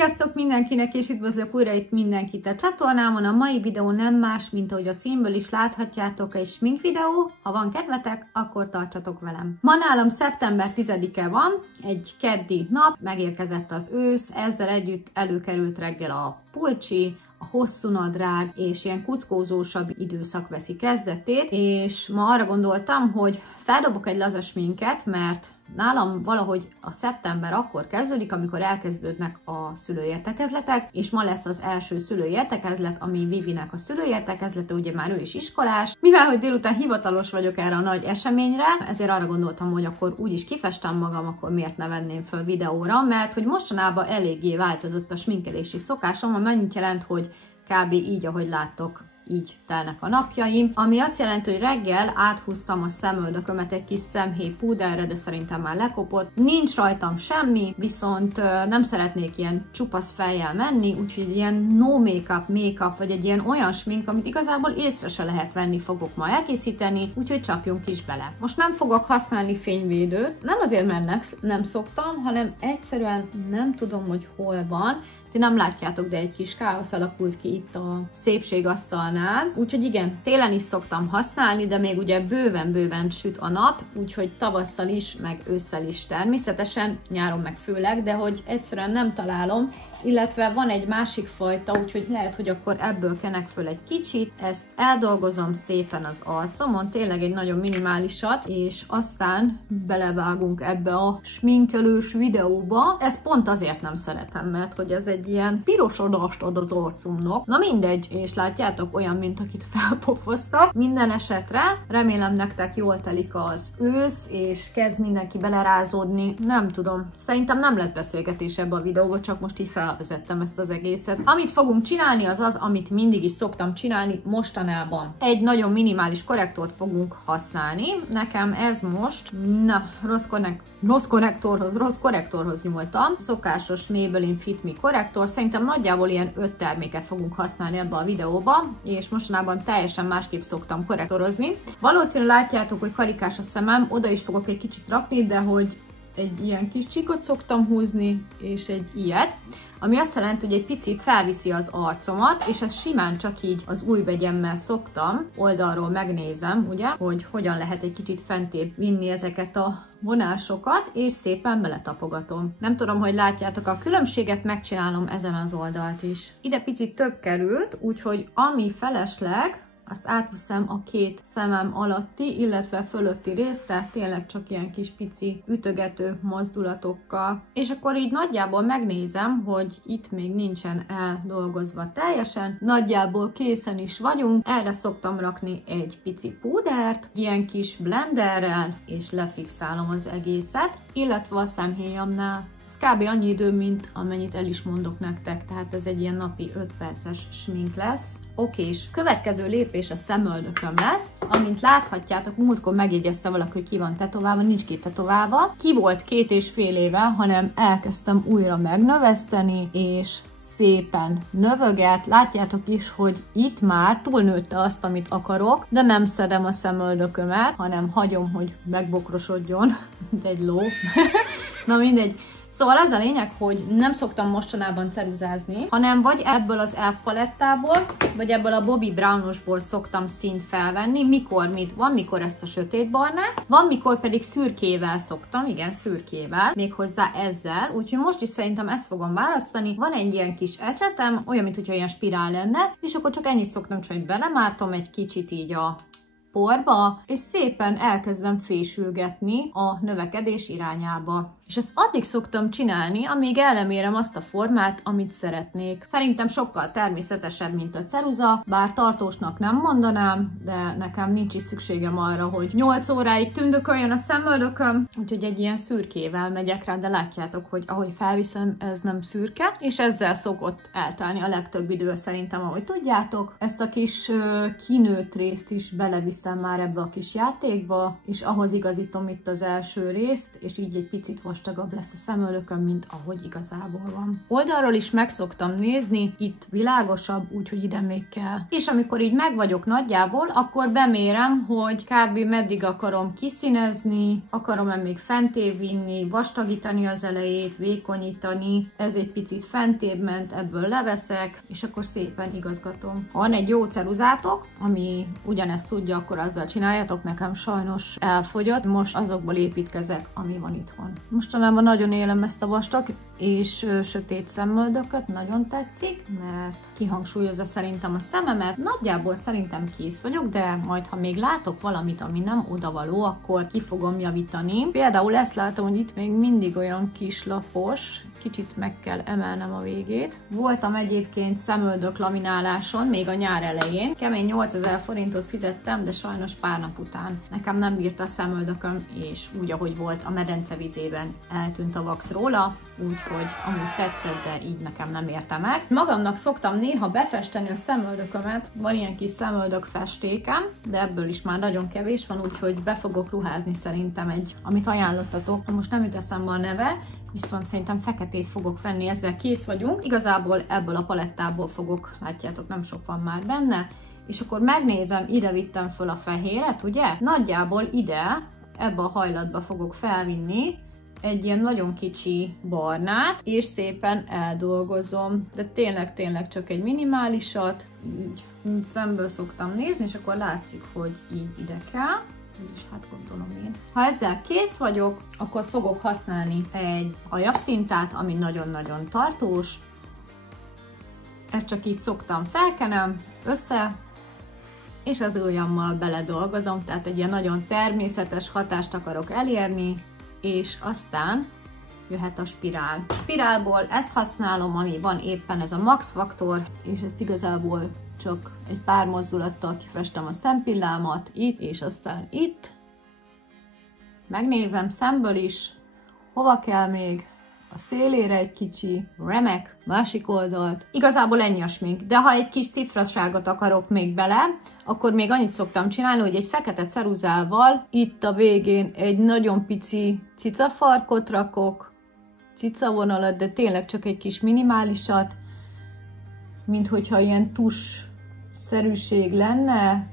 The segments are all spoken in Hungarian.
Sziasztok mindenkinek, és üdvözlök újra itt mindenkit a csatornámon. A mai videó nem más, mint ahogy a címből is láthatjátok, egy smink videó. Ha van kedvetek, akkor tartsatok velem. Ma nálam szeptember 10-e van, egy keddi nap, megérkezett az ősz, ezzel együtt előkerült reggel a pulcsi, a hosszú nadrág és ilyen kuckózósabb időszak veszi kezdetét, és ma arra gondoltam, hogy feldobok egy laza sminket, mert nálam valahogy a szeptember akkor kezdődik, amikor elkezdődnek a szülőértekezletek, és ma lesz az első szülőértekezlet, ami Vivinek a szülőértekezlete, ugye már ő is iskolás. Mivel, hogy délután hivatalos vagyok erre a nagy eseményre, ezért arra gondoltam, hogy akkor úgyis kifestem magam, akkor miért ne venném föl videóra, mert hogy mostanában eléggé változott a sminkelési szokásom, ami annyit jelent, hogy kb. Így, ahogy láttok, így telnek a napjaim, ami azt jelenti, hogy reggel áthúztam a szemöldökömet egy kis szemhéj púderre, de szerintem már lekopott. Nincs rajtam semmi, viszont nem szeretnék ilyen csupasz fejjel menni, úgyhogy ilyen no make-up, vagy egy ilyen olyan smink, amit igazából észre se lehet venni, fogok ma elkészíteni, úgyhogy csapjunk is bele. Most nem fogok használni fényvédőt, nem azért, mert nem szoktam, hanem egyszerűen nem tudom, hogy hol van. Ti nem látjátok, de egy kis káosz alakult ki itt a szépségasztalnál. Úgyhogy igen, télen is szoktam használni, de még ugye bőven süt a nap, úgyhogy tavasszal is, meg ősszel is természetesen, nyáron meg főleg, de hogy egyszerűen nem találom, illetve van egy másik fajta, úgyhogy lehet, hogy akkor ebből kenek föl egy kicsit, ezt eldolgozom szépen az arcomon, tényleg egy nagyon minimálisat, és aztán belevágunk ebbe a sminkelős videóba. Ezt pont azért nem szeretem, mert hogy ez egy ilyen pirosodást ad az arcomnak. Na mindegy, és látjátok, olyan, mint akit felpofoztak. Minden esetre remélem nektek jól telik az ősz, és kezd mindenki belerázódni. Nem tudom, szerintem nem lesz beszélgetés ebbe a videóba, csak most így felvezettem ezt az egészet. Amit fogunk csinálni, az az, amit mindig is szoktam csinálni mostanában. Egy nagyon minimális korrektort fogunk használni. Nekem ez most, na, rossz korrektorhoz nyúltam. Szokásos Maybelline Fit Me korrektor. Szerintem nagyjából ilyen 5 terméket fogunk használni ebbe a videóba, és mostanában teljesen másképp szoktam korrektorozni. Valószínűleg látjátok, hogy karikás a szemem, oda is fogok egy kicsit rakni, de hogy egy ilyen kis csíkot szoktam húzni, és egy ilyet, ami azt jelenti, hogy egy picit felviszi az arcomat, és ezt simán csak így az ujjbegyemmel szoktam, oldalról megnézem, ugye, hogy hogyan lehet egy kicsit fentébb vinni ezeket a vonásokat, és szépen beletapogatom. Nem tudom, hogy látjátok a különbséget, megcsinálom ezen az oldalt is. Ide picit több került, úgyhogy ami felesleg, azt átviszem a két szemem alatti, illetve fölötti részre, tényleg csak ilyen kis pici ütögető mozdulatokkal. És akkor így nagyjából megnézem, hogy itt még nincsen eldolgozva teljesen. Nagyjából készen is vagyunk. Erre szoktam rakni egy pici púdert, ilyen kis blenderrel, és lefixálom az egészet, illetve a szemhéjamnál. Ez kb. Annyi idő, mint amennyit el is mondok nektek, tehát ez egy ilyen napi 5 perces smink lesz. Oké, és következő lépés a szemöldököm lesz. Amint láthatjátok, múltkor megjegyezte valaki, hogy ki van tetoválva, nincs ki tetoválva. Ki volt 2,5 éve, hanem elkezdtem újra megnöveszteni, és szépen növöget. Látjátok is, hogy itt már túlnőtte azt, amit akarok, de nem szedem a szemöldökömet, hanem hagyom, hogy megbokrosodjon, mint egy ló. Na mindegy. Szóval az a lényeg, hogy nem szoktam mostanában ceruzázni, hanem vagy ebből az Elf palettából, vagy ebből a Bobbi Brownosból szoktam színt felvenni, mikor mit van, mikor ezt a sötétbarnát, van mikor pedig szürkével szoktam, igen, szürkével, méghozzá ezzel, úgyhogy most is szerintem ezt fogom választani. Van egy ilyen kis ecsetem, olyan, mintha ilyen spirál lenne, és akkor csak ennyit szoktam, csak belemártom egy kicsit így a porba, és szépen elkezdem fésülgetni a növekedés irányába. És ezt addig szoktam csinálni, amíg ellemérem azt a formát, amit szeretnék. Szerintem sokkal természetesebb, mint a ceruza, bár tartósnak nem mondanám, de nekem nincs is szükségem arra, hogy 8 óráig tündököljön a szemöldököm, úgyhogy egy ilyen szürkével megyek rá, de látjátok, hogy ahogy felviszem, ez nem szürke, és ezzel szokott eltelni a legtöbb idő szerintem, ahogy tudjátok. Ezt a kis kinőtt részt is beleviszem már ebbe a kis játékba, és ahhoz igazítom itt az első részt, és így egy picit vastagabb lesz a szemöldököm, mint ahogy igazából van. Oldalról is meg szoktam nézni, itt világosabb, úgyhogy ide még kell. És amikor így meg vagyok nagyjából, akkor bemérem, hogy kb. Meddig akarom kiszínezni, akarom-e még fentébb vinni, vastagítani az elejét, vékonyítani. Ez egy picit fentébb ment, ebből leveszek, és akkor szépen igazgatom. Ha van egy jó ceruzátok, ami ugyanezt tudja, akkor azzal csináljátok, nekem sajnos elfogyott. Most azokból építkezek, ami van itthon. Mostanában nagyon élem ezt a vastag és sötét szemöldököt, nagyon tetszik, mert kihangsúlyozza szerintem a szememet. Nagyjából szerintem kész vagyok, de majd ha még látok valamit, ami nem odavaló, akkor ki fogom javítani. Például ezt látom, hogy itt még mindig olyan kis lapos, kicsit meg kell emelnem a végét. Voltam egyébként szemöldök lamináláson, még a nyár elején. Kemény 8000 forintot fizettem, de sajnos pár nap után nekem nem bírta a szemöldököm, és úgy, ahogy volt a medence vizében, eltűnt a vax róla, úgyhogy amúgy tetszett, de így nekem nem érte meg. Magamnak szoktam néha befesteni a szemöldökömet, van ilyen kis szemöldök festékem, de ebből is már nagyon kevés van, úgyhogy be fogok ruházni szerintem egy, amit ajánlottatok. Most nem jut eszembe a neve, viszont szerintem feketét fogok venni, ezzel kész vagyunk. Igazából ebből a palettából fogok, látjátok, nem sok van már benne, és akkor megnézem, ide vittem föl a fehéret, ugye? Nagyjából ide, ebbe a hajlatba fogok felvinni egy ilyen nagyon kicsi barnát, és szépen eldolgozom, de tényleg csak egy minimálisat, így szemből szoktam nézni, és akkor látszik, hogy így ide kell. És hát gondolom én. Ha ezzel kész vagyok, akkor fogok használni egy ajaktintát, ami nagyon-nagyon tartós. Ezt csak így szoktam, felkenem össze, és az ujjammal beledolgozom, tehát egy ilyen nagyon természetes hatást akarok elérni, és aztán jöhet a spirál. A spirálból ezt használom, ami van éppen, ez a Max Factor, és ezt igazából csak egy pár mozdulattal kifestem a szempillámat, itt, és aztán itt. Megnézem szemből is, hova kell még, a szélére egy kicsi, remek, másik oldalt. Igazából ennyi a smink, de ha egy kis cifraságot akarok még bele, akkor még annyit szoktam csinálni, hogy egy fekete ceruzával itt a végén egy nagyon pici cicafarkot rakok, cicavonalat, de tényleg csak egy kis minimálisat, mint hogyha ilyen tusszerűség lenne,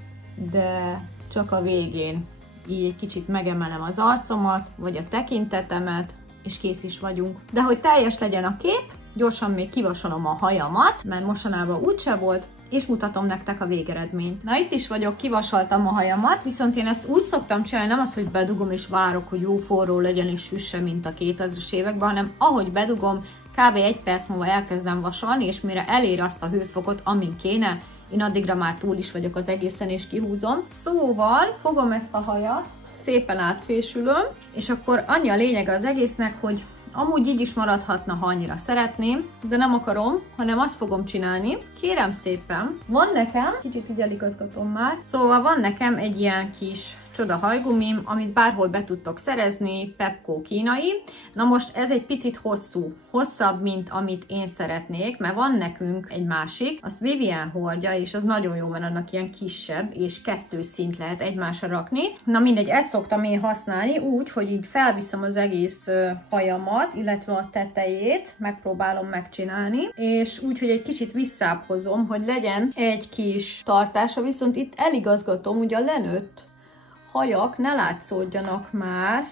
de csak a végén. Így egy kicsit megemelem az arcomat, vagy a tekintetemet, és kész is vagyunk. De hogy teljes legyen a kép, gyorsan még kivasalom a hajamat, mert mostanában úgyse volt, és mutatom nektek a végeredményt. Na itt is vagyok, kivasaltam a hajamat, viszont én ezt úgy szoktam csinálni, nem az, hogy bedugom és várok, hogy jó forró legyen és süsse, mint a 2000-es években, hanem ahogy bedugom, kb. 1 perc múlva elkezdem vasalni, és mire elér azt a hőfokot, amin kéne, én addigra már túl is vagyok az egészen, és kihúzom. Szóval fogom ezt a hajat, szépen átfésülöm, és akkor annyi a lényeg az egésznek, hogy amúgy így is maradhatna, ha annyira szeretném, de nem akarom, hanem azt fogom csinálni. Kérem szépen, van nekem, kicsit így eligazgatom már, szóval van nekem egy ilyen kis csoda hajgumim, amit bárhol be tudtok szerezni, Pepco kínai. Na most ez egy picit hosszú, hosszabb, mint amit én szeretnék, mert van nekünk egy másik, azt Vivian hordja, és az nagyon jó, mert annak ilyen kisebb, és 2 szint lehet egymásra rakni. Na mindegy, ezt szoktam én használni úgy, hogy így felviszem az egész hajamat, illetve a tetejét, megpróbálom megcsinálni, és úgy, hogy egy kicsit visszább hozom, hogy legyen egy kis tartása, viszont itt eligazgatom, ugye a lenőtt hajak ne látszódjanak már,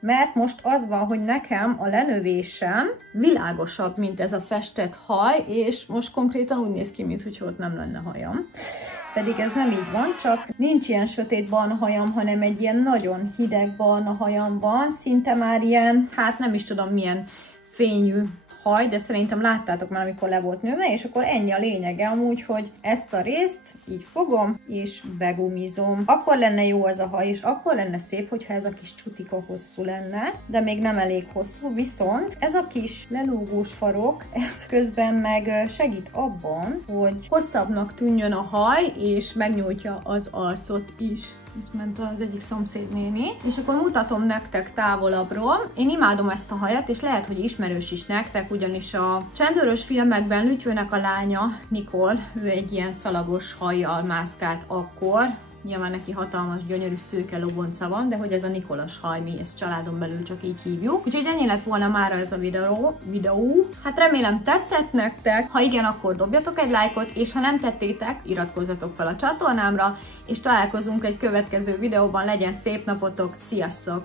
mert most az van, hogy nekem a lenövésem világosabb, mint ez a festett haj, és most konkrétan úgy néz ki, mintha ott nem lenne hajam. Pedig ez nem így van, csak nincs ilyen sötét barna hajam, hanem egy ilyen nagyon hideg barna hajam van, szinte már ilyen, hát nem is tudom milyen fényű haj, de szerintem láttátok már, amikor le volt nőve, és akkor ennyi a lényege amúgy, hogy ezt a részt így fogom, és begumizom. Akkor lenne jó ez a haj, és akkor lenne szép, hogyha ez a kis csutika hosszú lenne, de még nem elég hosszú, viszont ez a kis lelúgós farok, ez közben meg segít abban, hogy hosszabbnak tűnjön a haj, és megnyújtja az arcot is. Itt ment az egyik szomszédnéni, és akkor mutatom nektek távolabbról. Én imádom ezt a hajat, és lehet, hogy ismerős is nektek, ugyanis a Csendőrös filmekben Lütyőnek a lánya, Nicole, ő egy ilyen szalagos hajjal mászkált akkor, nyilván neki hatalmas, gyönyörű szőke lobonca van, de hogy ez a Nikolas haj, mi ezt családon belül csak így hívjuk. Úgyhogy ennyi lett volna mára ez a videó. Hát remélem tetszett nektek, ha igen, akkor dobjatok egy lájkot, és ha nem tettétek, iratkozzatok fel a csatornámra, és találkozunk egy következő videóban, legyen szép napotok, sziasztok!